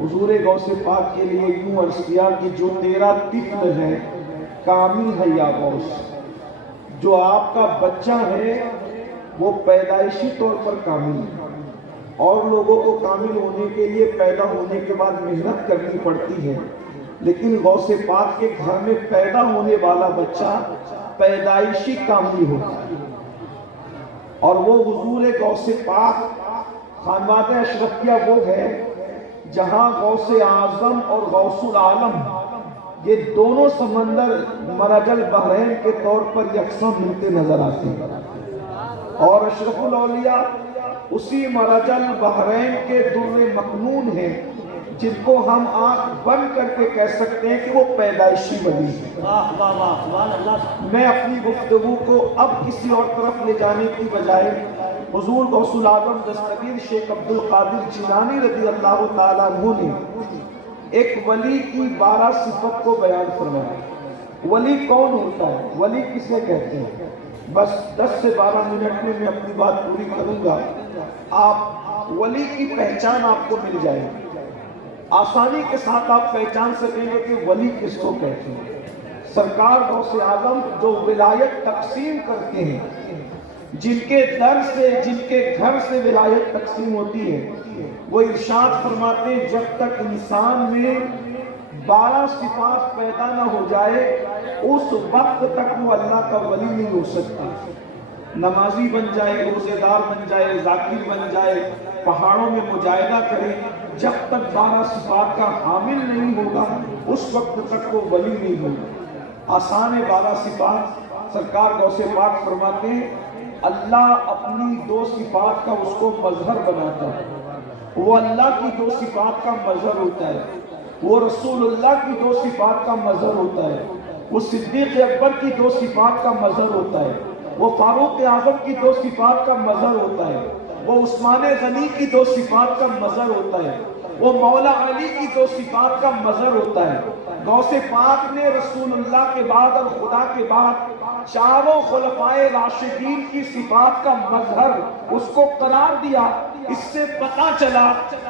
حضور غوث پاک کے لیے یوں عرض کیا کہ جو تیرا طفل ہے کامل ہے یا غوث، جو آپ کا بچہ ہے وہ پیدائشی طور پر کامل ہے، اور لوگوں کو کامل ہونے کے لیے پیدا ہونے کے بعد محنت کرنی پڑتی ہے، لیکن غوث پاک کے گھر میں پیدا ہونے والا بچہ پیدائشی کامل ہوتا ہے، اور وہ حضور غوث پاک خانواد اشرفیہ وہ ہے جہاں غوث اعظم اور غوث العالم یہ دونوں سمندر مرج البحرین کے طور پر یکساں ملتے نظر آتے ہیں، اور اشرف الاولیاء اسی مرج البحرین کے در مکنون ہیں جن کو ہم آنکھ بند کر کے کہہ سکتے ہیں کہ وہ پیدائشی ولی ہیں۔ میں اپنی گفتگو کو اب کسی اور طرف لے جانے کی بجائے حضور غوث العظم دستگیر شیخ عبد القادر جیلانی رضی اللہ تعالیٰ عنہ نے ایک ولی کی 12 صفت کو بیان فرمایا۔ ولی کون ہوتا ہے؟ ولی کسے کہتے ہیں؟ بس 10 سے 12 منٹ میں اپنی بات پوری کروں گا، آپ ولی کی پہچان آپ کو مل جائے گی، آسانی کے ساتھ آپ پہچان سکیں گے کہ ولی کس کو کہتے ہیں۔ سرکار غوث اعظم جو ولایت تقسیم کرتے ہیں، جن کے در سے جن کے گھر سے ولایت تقسیم ہوتی ہے، وہ ارشاد فرماتے ہیں جب تک انسان میں 12 صفات پیدا نہ ہو جائے اس وقت تک وہ اللہ کا ولی نہیں ہو سکتا۔ نمازی بن جائے، روزے دار بن جائے، ذاکر بن جائے، پہاڑوں میں مجاہدہ کرے، جب تک 12 صفات کا حامل نہیں ہوگا اس وقت تک وہ ولی نہیں ہوگا۔ آسان ہے 12 صفات۔ سرکار غوث پاک فرماتے ہیں اللہ اپنی 2 صفات کا اس کو مظہر بناتا ہے، وہ اللہ کی 2 صفات کا مظہر ہوتا ہے، وہ رسول اللہ کی 2 صفات کا مظہر ہوتا ہے، وہ صدیق اکبر کی 2 صفات کا مظہر ہوتا ہے، وہ فاروق اعظم کی 2 صفات کا مظہر ہوتا ہے، وہ عثمان غنی کی 2 صفات کا مظہر ہوتا ہے، وہ مولا علی کی 2 صفات کا مظہر ہوتا ہے۔ غوث پاک نے رسول اللہ کے بعد اور خدا کے بعد چاروں خلفائے راشدین کی صفات کا مظہر اس کو قرار دیا۔ اس سے پتہ چلا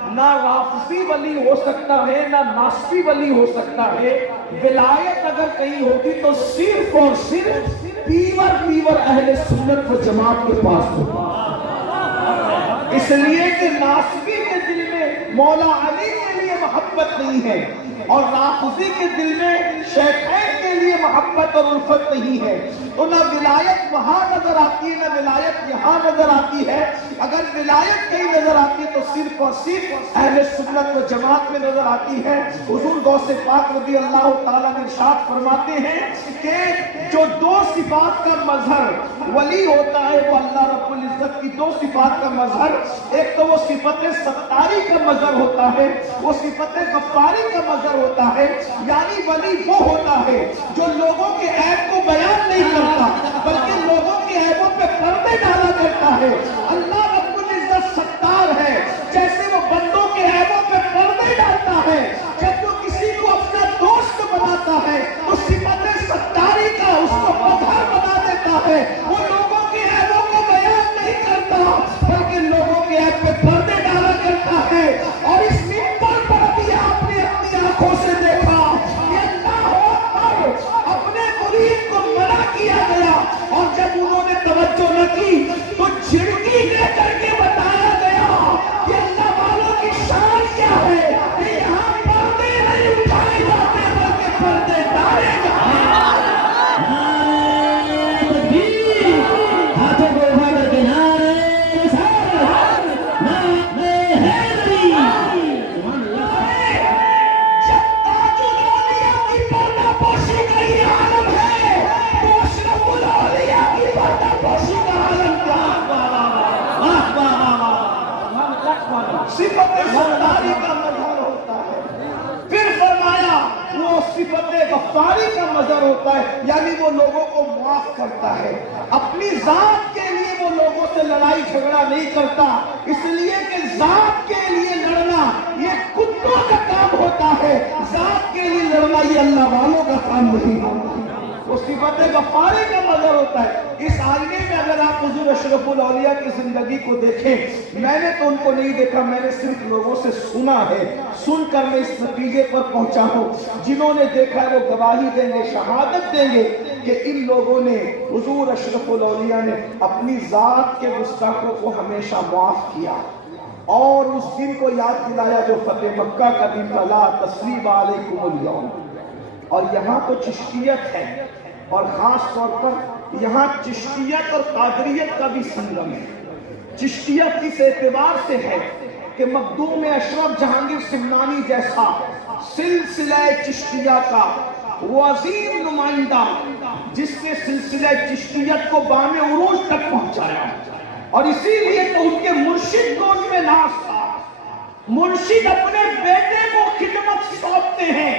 نہ رافضی ولی ہو سکتا ہے نہ ناسبی ولی ہو سکتا ہے، ولایت اگر کہیں ہوگی تو صرف اور صرف پیور اہل سنت و جماعت کے پاس ہوگا، اس لیے کہ ناسبی کے دل میں مولا علی کے لیے محبت نہیں ہے، اور رافضی کے دل میں شیخین کے لیے محبت اور الفت نہیں ہے، تو نہ ولایت وہاں نظر آتی ہے نہ ولایت یہاں نظر آتی ہے۔ اگر ولایت کہیں نظر آتی ہے تو صرف اور صرف اہل سنت و جماعت میں نظر آتی ہے۔ حضور غوث پاک رضی اللہ تعالیٰ نے ارشاد فرماتے ہیں کہ جو 2 صفات کا مظہر ولی ہوتا ہے وہ اللہ رب العزت کی 2 صفات کا مظہر، ایک تو وہ صفت ستاری کا مظہر ہوتا ہے، وہ صفت غفاری کا مظہر ہوتا ہے، یعنی ولی وہ ہوتا ہے جو لوگوں کے عیب کو بیان نہیں کرتا بلکہ لوگوں کے عیبوں پہ پردے ڈالا کرتا ہے۔ اللہ رب العزت ستار ہے، جیسے وہ بندوں کے عیبوں پہ پردے ڈالتا ہے، جب وہ کسی کو اپنا دوست بناتا ہے تو صفت ستاری کا اس کو مظہر بنا دیتا ہے، وہ لوگوں کے عیبوں کو بیان نہیں کرتا بلکہ لوگوں کے عیب پہ پردے ڈالا کرتا ہے۔ اور اس منبر پر بھی آپ نے اپنی آنکھوں سے دیکھا کہ اللہ اکبر اپنے مرید کو منع کیا گیا، اور جب انہوں نے توجہ نہ کی تو جھڑکی دے کر کے بتایا گیا کہ اللہ والوں کی شان کیا ہے کہ یہاں پردے نہیں اٹھائے جاتے بلکہ پردے ڈالے جاتے ہیں۔ صفت ستاری کا مظہر ہوتا ہے، پھر فرمایا وہ صفت غفاری کا مظہر ہوتا ہے، یعنی وہ لوگوں کو معاف کرتا ہے۔ اپنی ذات کے لیے وہ لوگوں سے لڑائی جھگڑا نہیں کرتا، اس لیے کہ ذات کے لیے لڑنا یہ کتوں کا کام ہوتا ہے، ذات کے لیے لڑنا یہ اللہ والوں کا کام نہیں ہوتا۔ وہ صفت غفاری کا مظہر ہوتا ہے۔ اس آئینے میں اگر آپ حضور اشرف الاولیاء کی زندگی کو دیکھیں، میں نے تو ان کو نہیں دیکھا، میں نے صرف لوگوں سے سنا ہے، سن کر میں اس نتیجے پر پہنچا ہوں۔ جنہوں نے دیکھا ہے وہ گواہی دیں گے، شہادت دیں گے کہ ان لوگوں نے، حضور اشرف الاولیاء نے اپنی ذات کے گستاخوں کو ہمیشہ معاف کیا، اور اس دن کو یاد دلایا جو فتح مکہ کا دن تھا، لا تثریب علیکم اليوم۔ اور یہاں تو چشتیت ہے، اور خاص طور پر یہاں چشتیت اور قادریت کا بھی سنگم ہے۔ چشتیت اس اعتبار سے ہے کہ مخدوم اشرف جہانگیر سمنانی جیسا سلسلہ چشتیہ کا وہ عظیم نمائندہ، جس نے سلسلہ چشتیت کو بام عروج تک پہنچایا، اور اسی لیے تو ان کے مرشد کو ان میں ناز تھا۔ مرشد اپنے بیٹے کو خدمت سونپتے ہیں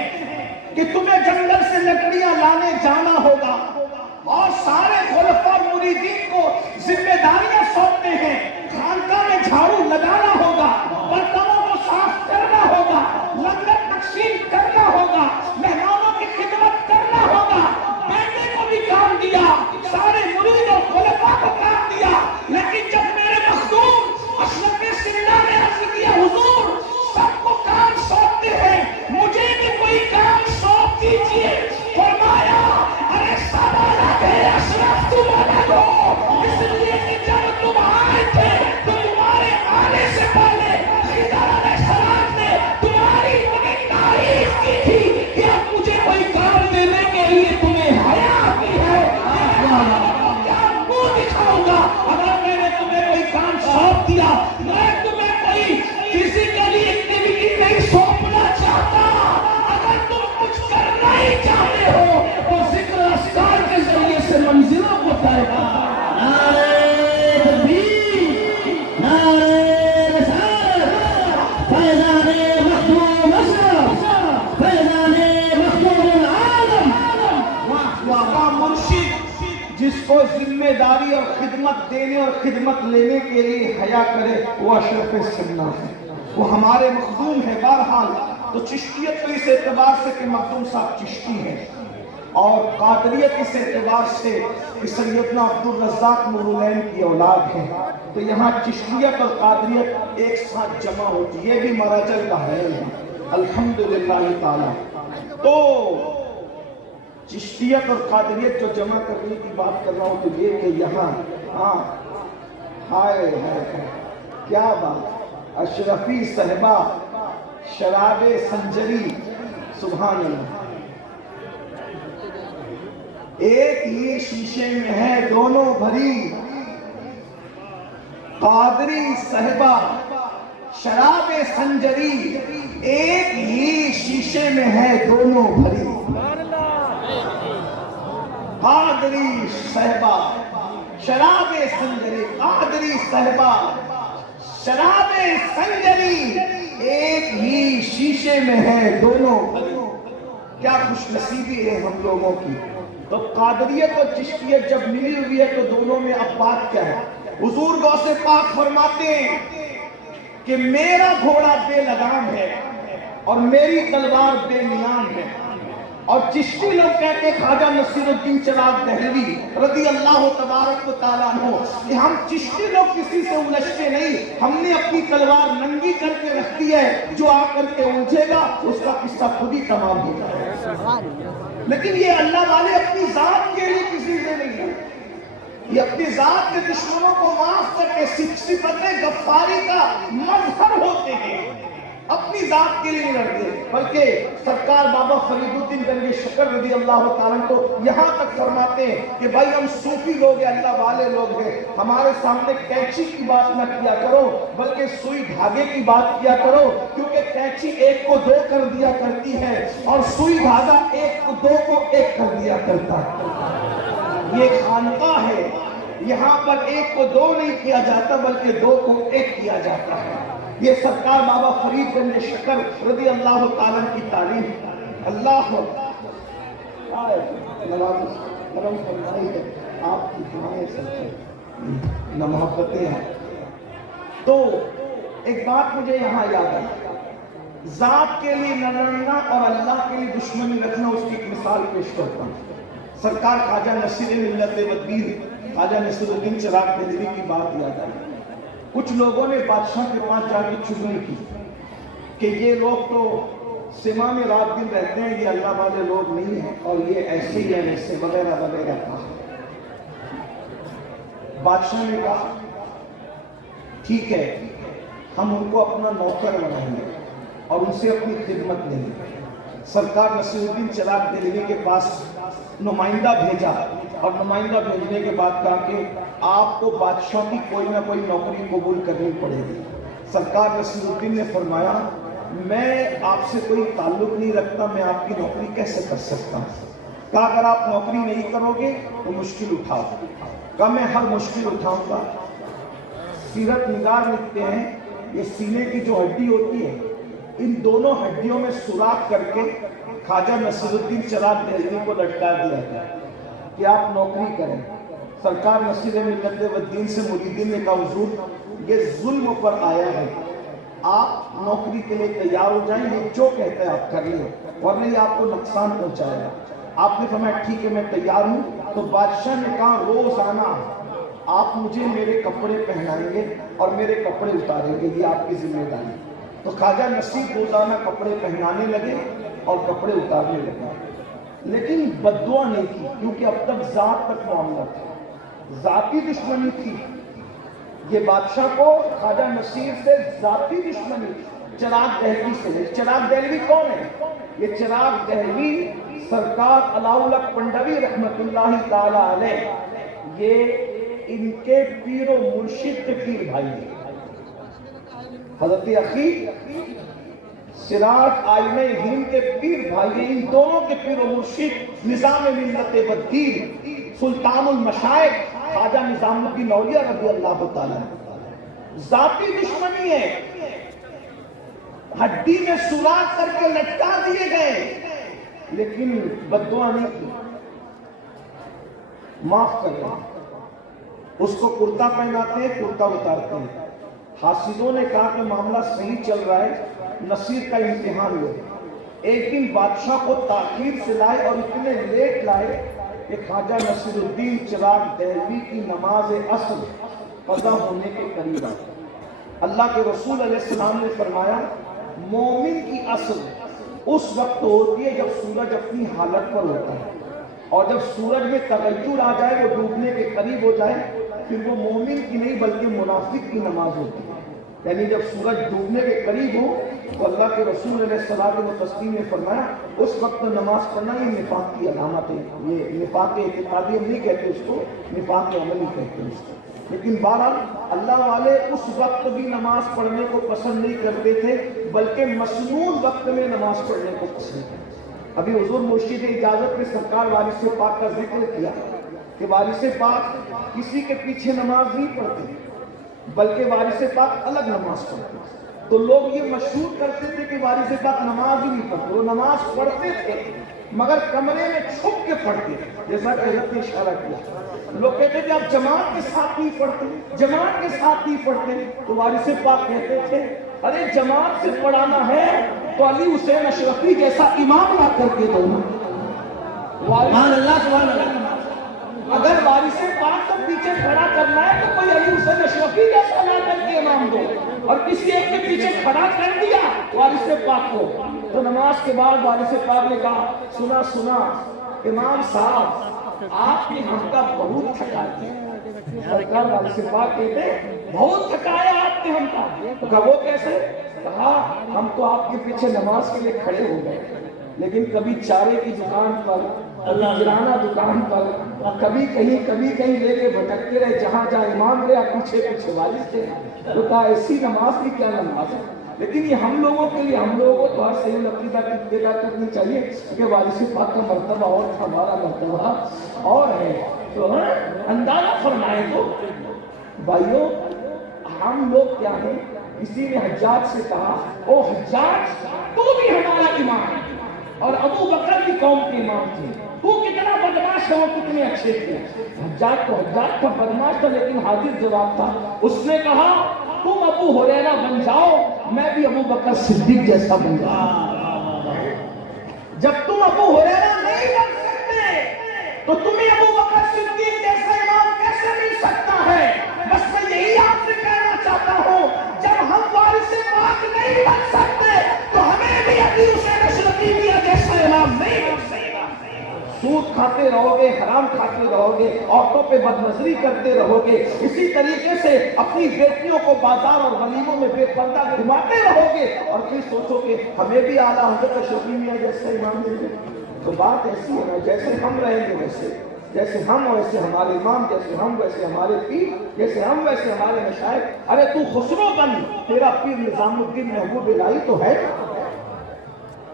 کہ تمہیں جنگل سے لکڑیاں لانے جانا ہوگا، اور سارے خلفاء مریدین کو ذمہ داریاں سونپتے ہیں، خانقاہ میں جھاڑو لگانا ہوگا، برتنوں کو صاف کرنا ہوگا، لنگر تقسیم کرنا ہوگا، مہمانوں کی خدمت کرنا ہوگا۔ بیٹے کو بھی کام دیا، سارے مرید اور خلفاء کو کام دیا، لیکن جب میرے مخدوم اشرف سمنہ نے عرض کیا حضور سب کو کام سونپتے ہیں، مجھے بھی کوئی کام سونپ دیجئے، فرمایا ارے سوالات ہے اشرف تمہارا دو، اس لیے کہ جب تم آئے تھے تو تمہارے آنے سے پہلے خضر علیہ السلام نے تمہاری اتنی تعریف کی تھی کہ اب مجھے کوئی کام دینے کے لیے تمہیں حیا آتی ہے، کیا منہ دکھاؤں گا؟ اگر میں نے تمہیں کوئی کام سونپ دیا، میں تمہیں کوئی فزیکلی ایکٹیویٹی نہیں سونپنا چاہتا، اگر تم کچھ کرنا ہی چاہتے ہو تو ذکر اذکار کے ذریعے سے منزلوں کو طے کرو۔ نعرہ تکبیر، نعرہ رسالت، فیضان مخدوم اشرف، فیضان مخدوم العالم۔ واقع مرشد جس کو ذمہ داری اور خدمت دینے اور خدمت لینے کے لیے حیا کرے وہ اشرف سمنہ ہے، وہ ہمارے مخدوم ہے۔ بہرحال تو چشتیت تو اس اعتبار سے کہ مخدوم صاحب چشتی ہے، اور قادریت اس اعتبار سے کہ سیدنا عبدالرزاق نورالعین کی اولاد ہے، تو یہاں چشتیت اور قادریت ایک ساتھ جمع ہوتی، یہ بھی مراجع کا ہے الحمدللہ تعالی۔ تو چشتیت اور قادریت جو جمع کرنے کی بات کر رہا ہوں تو یہ کہ یہاں ہائے ہائے کیا بات، اشرفی صحبہ شراب سنجری، سبحان اللہ، ایک ہی شیشے میں ہے دونوں بھری، قادری صحبہ شراب سنجری، ایک ہی شیشے میں ہے دونوں بھری، قادری صحبہ شراب سنجری، قادری صحبہ شراب سنجری، ایک ہی شیشے میں ہے دونوں بھری۔ کیا خوش نصیبی ہے ہم لوگوں کی۔ تو قادریت اور چشتیت جب ملی ہوئی ہے تو دونوں میں اب بات کیا ہے؟ حضور غوث پاک فرماتے ہیں کہ میرا گھوڑا بے لگام ہے اور میری تلوار بے نیام ہے، اور چشتی لوگ کہتے ہیں خواجہ نصیر الدین چراغ دہلوی رضی اللہ تبارک و تعالیٰ عنہ کہ ہم چشتی لوگ کسی سے الجھتے نہیں، ہم نے اپنی تلوار ننگی کر کے رکھتی ہے، جو آ کر کے الجھے گا اس کا قصہ خود ہی تمام ہو جائے گا۔ لیکن یہ اللہ والے اپنی ذات کے لیے کسی سے نہیں ہے، یہ اپنی ذات کے دشمنوں کو معاف کر کے صفت غفاری کا مظہر ہوتے ہیں، اپنی ذات کے لیے نہیں لڑتے۔ بلکہ سرکار بابا فرید الدین گنج شکر رضی اللہ تعالیٰ کو یہاں تک فرماتے ہیں کہ بھائی ہم صوفی لوگ ہیں، اللہ والے لوگ ہیں، ہمارے سامنے کینچی کی بات نہ کیا کرو بلکہ سوئی دھاگے کی بات کیا کرو، کیونکہ کینچی ایک کو دو کر دیا کرتی ہے اور سوئی دھاگا ایک کو دو کو ایک کر دیا کرتا ہے۔ یہ خانقاہ ہے، یہاں پر ایک کو دو نہیں کیا جاتا بلکہ دو کو ایک کیا جاتا ہے۔ یہ سرکار بابا فرید گنج شکر رضی اللہ تعالیٰ کی تعلیم۔ اللہ کرم فرمائی ہے، آپ کی دعائیں سچے نہ محبتیں ہیں۔ تو ایک بات مجھے یہاں یاد ہے، ذات کے لیے نہ لڑنا اور اللہ کے لیے دشمنی رکھنا، اس کی ایک مثال پیش کرتا ہوں۔ سرکار خواجہ نصیر ملت وطیر خواجہ نصیرالدین چراغ دہلوی کی بات یاد آئی۔ کچھ لوگوں نے بادشاہ کے پاس جا کے چغلی کی کہ یہ لوگ تو سما میں رات دن رہتے ہیں، یہ اللہ والے لوگ نہیں ہیں، اور یہ ایسے ہی ہیں ایسے وغیرہ وغیرہ کہا۔ بادشاہ نے کہا ٹھیک ہے، ہم ان کو اپنا نوکر بنائیں گے اور ان سے اپنی خدمت لیں گے۔ سرکار نصیرالدین چراغ دہلوی کے پاس نمائندہ بھیجا، اور نمائندہ بھیجنے کے بعد کہا کہ آپ کو بادشاہ کی کوئی نہ کوئی نوکری قبول کرنی پڑے گی۔ سرکار نصیرالدین نے فرمایا میں آپ سے کوئی تعلق نہیں رکھتا، میں آپ کی نوکری کیسے کر سکتا ہوں؟ کہا اگر آپ نوکری نہیں کرو گے تو مشکل اٹھاؤ۔ کہا میں ہر مشکل اٹھاؤں گا۔ سیرت نگار لکھتے ہیں یہ سینے کی جو ہڈی ہوتی ہے، ان دونوں ہڈیوں میں سوراخ کر کے خواجہ نصیرالدین چراغ دہلوی کو لٹکا دیا گیا کہ آپ نوکری کریں۔ سرکار نصیر ملت والدین سے مریدین نے کہا حضور یہ ظلم پر آیا ہے، آپ نوکری کے لیے تیار ہو جائیں، یہ جو کہتے ہیں آپ کر لیں ورنہ یہ آپ کو نقصان پہنچائے گا۔ آپ نے فرمایا ٹھیک ہے میں تیار ہوں۔ تو بادشاہ نے کہا روزانہ آپ مجھے میرے کپڑے پہنائیں گے اور میرے کپڑے اتاریں گے، یہ آپ کی ذمہ داری۔ تو خواجہ نصیر روزانہ کپڑے پہنانے لگے اور کپڑے اتارنے لگے، لیکن بد دعا نہیں کی کیونکہ اب تک ذات تک معاملہ تھا، ذاتی دشمنی تھی۔ یہ بادشاہ کو خواجہ نصیر سے ذاتی دشمنی چراغ دہلوی سے ہے۔ چراغ دہلوی کون ہے؟ یہ چراغ دہلوی سرکار علاؤ الحق پنڈوی رحمت اللہ تعالی علیہ، یہ ان کے پیر و مرشد کے پیر بھائی ہیں۔ حضرت اخی سراج آئینہ ہند کے پیر بھائی ہیں، ان دونوں کے پیر و مرشد نظام ملت والدین سلطان المشائخ خواجہ نظام الدین اولیاء رضی اللہ تعالیٰ۔ ذاتی دشمنی ہے، ہڈی میں سوراخ کر کے لٹکا دیے گئے، لیکن بد دعا نہیں کی، معاف کر رہے ہیں۔ اس کو کرتا پہناتے ہیں، کرتا اتارتے ہیں۔ حاسدوں نے کہا کہ معاملہ صحیح چل رہا ہے، نصیر کا امتحان ہوا۔ ایک دن بادشاہ کو تاخیر سے لائے اور اتنے لیٹ لائے کہ خواجہ نصیرالدین چراغ دہلوی کی نماز عصر قضا ہونے کے قریب آئی۔ اللہ کے رسول علیہ السلام نے فرمایا مومن کی عصر اس وقت ہوتی ہے جب سورج اپنی حالت پر ہوتا ہے، اور جب سورج میں تغیر آ جائے، وہ ڈوبنے کے قریب ہو جائے، پھر وہ مومن کی نہیں بلکہ منافق کی نماز ہوتی ہے۔ یعنی جب سورج ڈوبنے کے قریب ہو تو اللہ کے رسول علیہ السلام و تسلیم نے فرمایا اس وقت نماز پڑھنا یہ نفاق کی علامت ہے۔ یہ نفاق اعتقادی ہم نہیں کہتے اس کو، نفاق عملی کہتے ہیں اس کو۔ لیکن بہرحال اللہ والے اس وقت بھی نماز پڑھنے کو پسند نہیں کرتے تھے، بلکہ مسنون وقت میں نماز پڑھنے کو پسند کرتے۔ ابھی حضور مرشد اجازت نے سرکار وارث پاک کا ذکر کیا کہ وارث پاک کسی کے پیچھے نماز نہیں پڑھتے بلکہ وارث پاک الگ نماز پڑھتے۔ تو لوگ یہ مشہور کرتے تھے کہ وارث پاک نماز ہی نہیں پڑھتے، وہ نماز پڑھتے تھے مگر کمرے میں چھپ کے پڑھتے، جیسا کہ حضرت نے اشارہ کیا۔ لوگ کہتے تھے آپ جماعت کے ساتھ نہیں پڑھتے، جماعت کے ساتھ نہیں پڑھتے، تو وارث پاک کہتے تھے ارے جماعت سے پڑھانا ہے تو علی حسین اشرفی جیسا امام لا کر کے دو نا۔ سبحان اللہ سبحان اللہ۔ اگر وارث پاک کو پیچھے کھڑا کرنا ہے تو کوئی علی حسین اشرفی جیسا لا کر کے امام دو، اور کسی ایک کے پیچھے کھڑا کر دیا وارث پاک کو تو نماز کے بعد وارث پاک نے کہا سنا سنا امام صاحب آپ نے ہم کا بہت تھکا دیا۔ سرکار وارث پاک کہتے بہت تھکایا آپ نے ہم کا۔ کہا وہ کیسے؟ کہا ہم تو آپ کے پیچھے نماز کے لیے کھڑے ہو گئے، لیکن کبھی چارے کی دکان پر، کرانہ دکان پر، کبھی کہیں لے کے بھٹکتے رہے، جہاں امام رہا پیچھے پیچھے وارث تھے۔ تو کہا ایسی نماز کی کیا نماز ہے؟ لیکن یہ ہم لوگوں کے لیے، ہم لوگوں کو تو ہر صحیح عقیدہ کی اتباع کرنی چاہیے کہ وارث پاک کا مرتبہ اور ہمارا مرتبہ اور ہے۔ تو اندازہ فرمائے تو بھائیوں ہم لوگ کیا ہیں؟ کسی نے حجاج سے کہا او حجاج تو بھی ہمارا امام ہے اور ابو بکر کی قوم کے امام تھے، تو کتنا بدماش ہے اور کتنے اچھے تھے۔ حجاج تھا بدماش تھا لیکن حاضر جواب تھا۔ اس نے کہا تم ابو ہریرہ بن جاؤ میں بھی ابو بکر صدیق جیسا بن جاؤں۔ جب تم ابو ہریرہ نہیں بن سکتے تو تمہیں ابو بکر صدیق جیسا امام کیسے مل سکتا ہے؟ بس میں یہی آپ سے کہنا چاہتا ہوں، جب ہم وارث پاک نہیں بن سکتے تو ہمیں بھی ابھی حسین اشرفی جیسا امام نہیں بن سکتا۔ سود کھاتے رہو گے، حرام کھاتے رہو گے، عورتوں پہ بدنظری کرتے رہو گے، اسی طریقے سے اپنی بیٹیوں کو بازار اور ولیموں میں بے پردہ گھماتے رہو گے، اور پھر سوچو کہ ہمیں بھی اعلیٰ حضرت اشرفی میاں جیسا امام مل جائے۔ تو بات ایسی ہے نا، جیسے ہم رہیں گے جیسے ہم ویسے ہمارے امام، جیسے ہم ویسے ہمارے پیر، جیسے ہم ویسے ہمارے مشائخ۔ ارے تو خسرو بن، تیرا پیر نظام الدین محبوب الہی تو ہے۔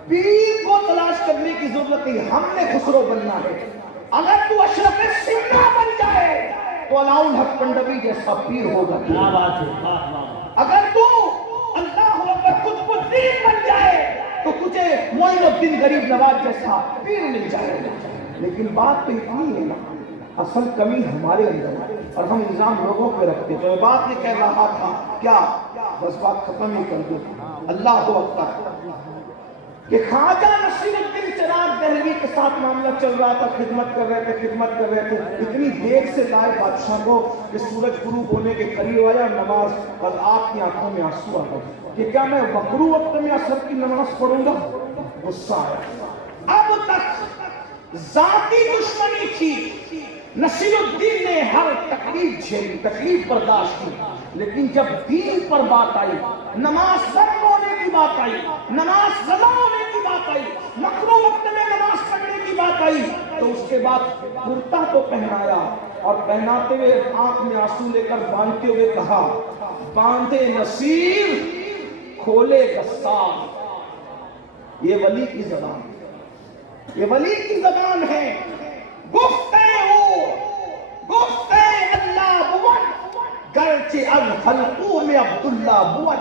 پیر کو تلاش کرنے کی ضرورت نہیں، ہم نے خسرو بننا ہے۔ اگر تو اشرف سمنا بن جائے تو علاء الحق پنڈوی جیسا پیر ہوگا۔ کیا بات ہے، اگر تو اللہ اکبر قطب الدین بن جائے تو تجھے معین الدین غریب نواز جیسا پیر مل جائے گا۔ لیکن بات تو اتنی ہے نا، اصل کمی ہمارے اندر ہے اور ہم الزام لوگوں پہ رکھتے۔ تو میں بات یہ کہہ رہا تھا، کیا بس بات ختم ہی کر دوں۔ اللہ اکبر کہ خواجہ نصیر الدین چراغ دہلوی کے ساتھ معاملہ چل رہا تھا، خدمت کر رہے تھے، اتنی دیر سے لائے بادشاہ کو کہ سورج غروب ہونے کے قریب آیا، نماز اور آپ کی آنکھوں میں آنسو آ گئے کہ کیا میں وقرو وقت میں اثر کی نماز پڑھوں گا؟ غصہ آیا۔ اب تک ذاتی دشمنی تھی، نصیر الدین نے ہر تکلیف جھیلی، تکلیف برداشت کی، لیکن جب دین پر بات آئی، نماز فرض ہونے کی بات آئی، نماز قضا ہونے کی بات آئی، مکروہ وقت میں نماز پڑھنے کی بات آئی، تو اس کے بعد کرتا تو پہنایا اور پہناتے ہوئے آنکھ میں آنسو لے کر باندھتے ہوئے کہا، باندھے نصیر کھولے غسان۔ یہ ولی کی زبان ہے، یہ ولی کی زبان ہے۔ گفتے اللہ بود گرچہ از حلقوم عبداللہ بود،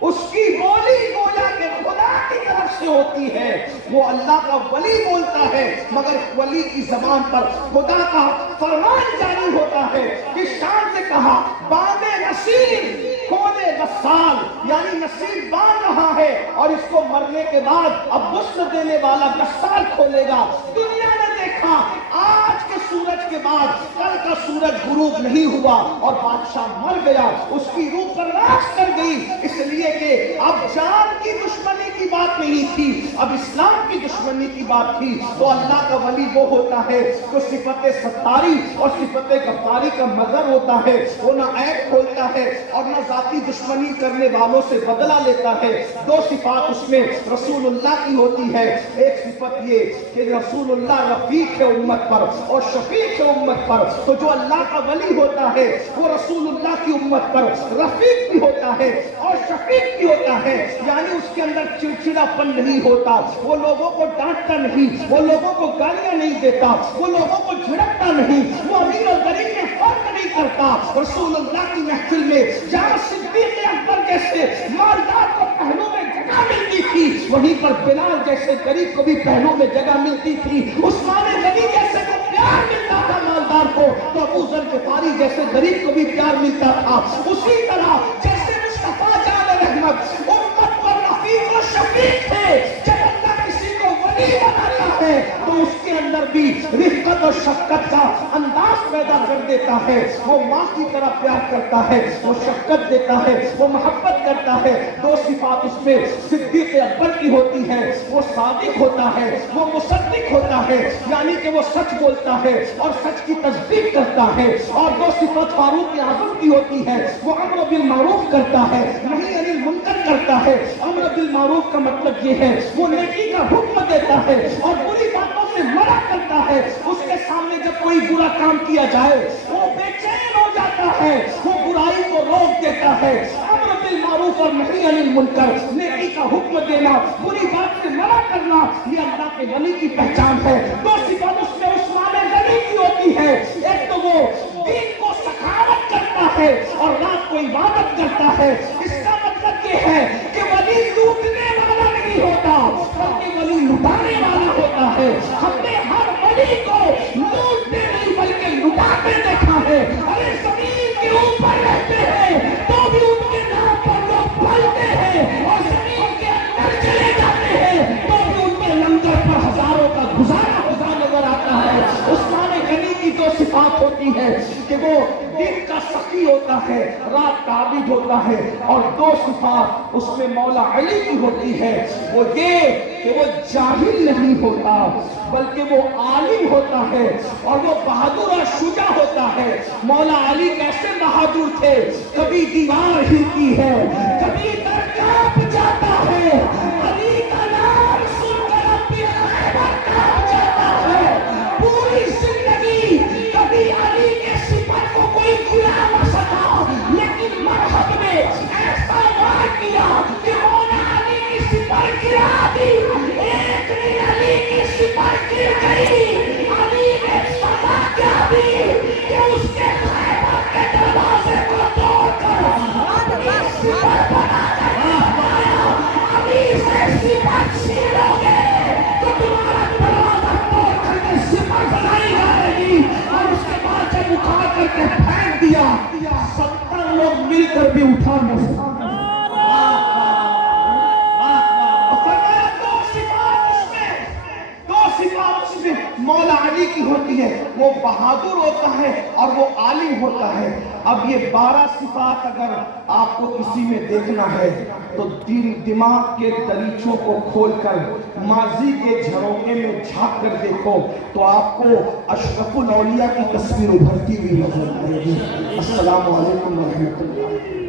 اس کی بولی گویا کہ خدا کی طرف سے ہوتی ہے، وہ اللہ کا ولی بولتا ہے، مگر ولی کی زبان پر خدا کا فرمان جاری ہوتا ہے۔ کس شان سے کہا، باندھے نصیر کھولے غسال، یعنی نصیر باندھ رہا ہے اور اس کو مرنے کے بعد اب غسل دینے والا غسال کھولے گا۔ دنیا نے دیکھا آج کے سورج کے بعد کل کا سورج غروب نہیں ہوا اور بادشاہ مر گیا، اس کی روح پرواز کر گئی، اس لیے کہ اب جان کی دشمنی کی بات نہیں تھی، اب اسلام کی دشمنی کی بات تھی۔ تو اللہ کا ولی وہ ہوتا ہے جو صفت ستاری اور صفت غفاری کا مظہر ہوتا ہے، وہ نہ عیب کھولتا ہے اور نہ ذاتی دشمنی کرنے والوں سے بدلہ لیتا ہے۔ دو صفات اس میں رسول اللہ کی ہوتی ہے، ایک صفت یہ کہ رسول اللہ رفیق ہے امت پر اور شفیق ہے امت پر، تو جو اللہ کا ولی ہوتا ہے وہ رسول اللہ کی امت پر رفیق بھی ہوتا ہے اور شفیق بھی ہوتا ہے، یعنی اس کے اندر چڑچڑا پن نہیں ہوتا، وہ لوگوں کو ڈانٹتا نہیں، وہ لوگوں کو گالیاں نہیں دیتا، وہ لوگوں کو جھڑکتا نہیں، وہ امیر اور غریب میں فرق نہیں کرتا۔ رسول اللہ کی محفل میں جہاں صدیق اکبر جیسے مالدار کو پہلو میں جگہ ملتی تھی، وہیں پر بلال جیسے غریب کو بھی پہلو میں جگہ ملتی تھی، عثمان غنی جیسے کو پیار ملتا تھا مالدار کو، تو ابو ذر غفاری جیسے غریب کو بھی پیار ملتا تھا۔ اسی طرح جیسے مصطفیٰ جان رحمت امت پر رفیق و شفیق تھے، جب اللہ کسی کو ولی بناتا ہے تو اس کے اندر بھی رفقت اور شفقت کا انداز پیدا کر دیتا ہے، وہ ماں کی طرح پیار کرتا ہے، وہ شفقت دیتا ہے، وہ محبت کرتا ہے۔ دو صفات اس میں صدیق اکبر کی ہوتی ہے، وہ صادق ہوتا ہے، وہ مصدق ہوتا ہے، یعنی کہ وہ سچ بولتا ہے اور سچ کی تصدیق کرتا ہے۔ اور دو صفات فاروق اعظم کی ہوتی ہے، وہ امر بالمعروف کرتا ہے، نہی عن المنکر کرتا ہے۔ امر بالمعروف کا مطلب یہ ہے وہ نیکی کا حکم دیتا ہے اور بری باتوں سے منع کرتا ہے۔ اس کے سامنے جب کوئی برا کام کیا جائے وہ بے چین ہو جاتا ہے، وہ برائی کو روک دیتا ہے۔ امر بالمعروف اور نہی عن المنکر، نیکی کا حکم دینا، بری بات سے منع کرنا، یہ اللہ کے ولی کی پہچان ہے۔ دو صفات اس میں عثمان غنی کی ہوتی ہے، ایک تو وہ دین کو سخاوت کرتا ہے اور رات کو عبادت کرتا ہے۔ اس کا مطلب یہ ہے کہ ولی لوٹنے والا نہیں ہوتا بلکہ ولی لٹانے والا ہوتا ہے۔ ہم نے ہر ولی کو لوٹتے نہیں بلکہ لٹاتے دیکھا ہے۔ ارے زمین کے اوپر رہتے ہیں تو بھی ان کے نام پر لوگ پلتے ہیں اور زمین کے اندر چلے جاتے ہیں تو بھی ان کے لنگر پر ہزاروں کا گزارا نظر آتا ہے۔ ہوتی ہے کہ وہ دن کا سخی ہوتا ہے، رات کا عابد ہوتا ہے، اور دو صفات اس میں مولا علی کی ہوتی ہے، وہ یہ کہ وہ جاہل نہیں ہوتا بلکہ وہ عالم ہوتا ہے، اور وہ بہادر اور شجاع ہوتا ہے۔ مولا علی کیسے بہادر تھے؟ کبھی دیوار ہلتی ہے، کبھی در کانپ جاتا ہے، علی کا نام سن کر اپنی خیبر کانپ جاتا ہے۔ پوری زندگی کبھی علی کے سپر کو کوئی گرا نہ سکا، لیکن مرحب نے ایسا وار کیا کہ مولا علی کی سپر گرا دی۔ ایک نے علی کی سپر گر گئی، علی نے سزا کیا دی کہ اس کے خیبر کے دروازے کو توڑ کر اپنی سپر بنا کر فرمایا، ابھی سے سپر چھینو گے تو تمہارا دروازہ توڑ کر کے سپر بنائی جائے گی۔ اور اس کے بعد جب اٹھا کر کے پھینک دیا، 70 لوگ مل کر بھی اٹھا نہ سکے۔ مولا علی کی ہوتی ہے، وہ بہادر ہوتا ہے اور وہ عالم ہوتا ہے۔ اب یہ 12 صفات اگر آپ کو کسی میں دیکھنا ہے تو دماغ کے دریچوں کو کھول کر ماضی کے جھروکے میں جھانک کر دیکھو تو آپ کو اشرف الاولیاء کی تصویر ابھرتی ہوئی نظر آئے گی۔ السلام علیکم ورحمۃ اللہ۔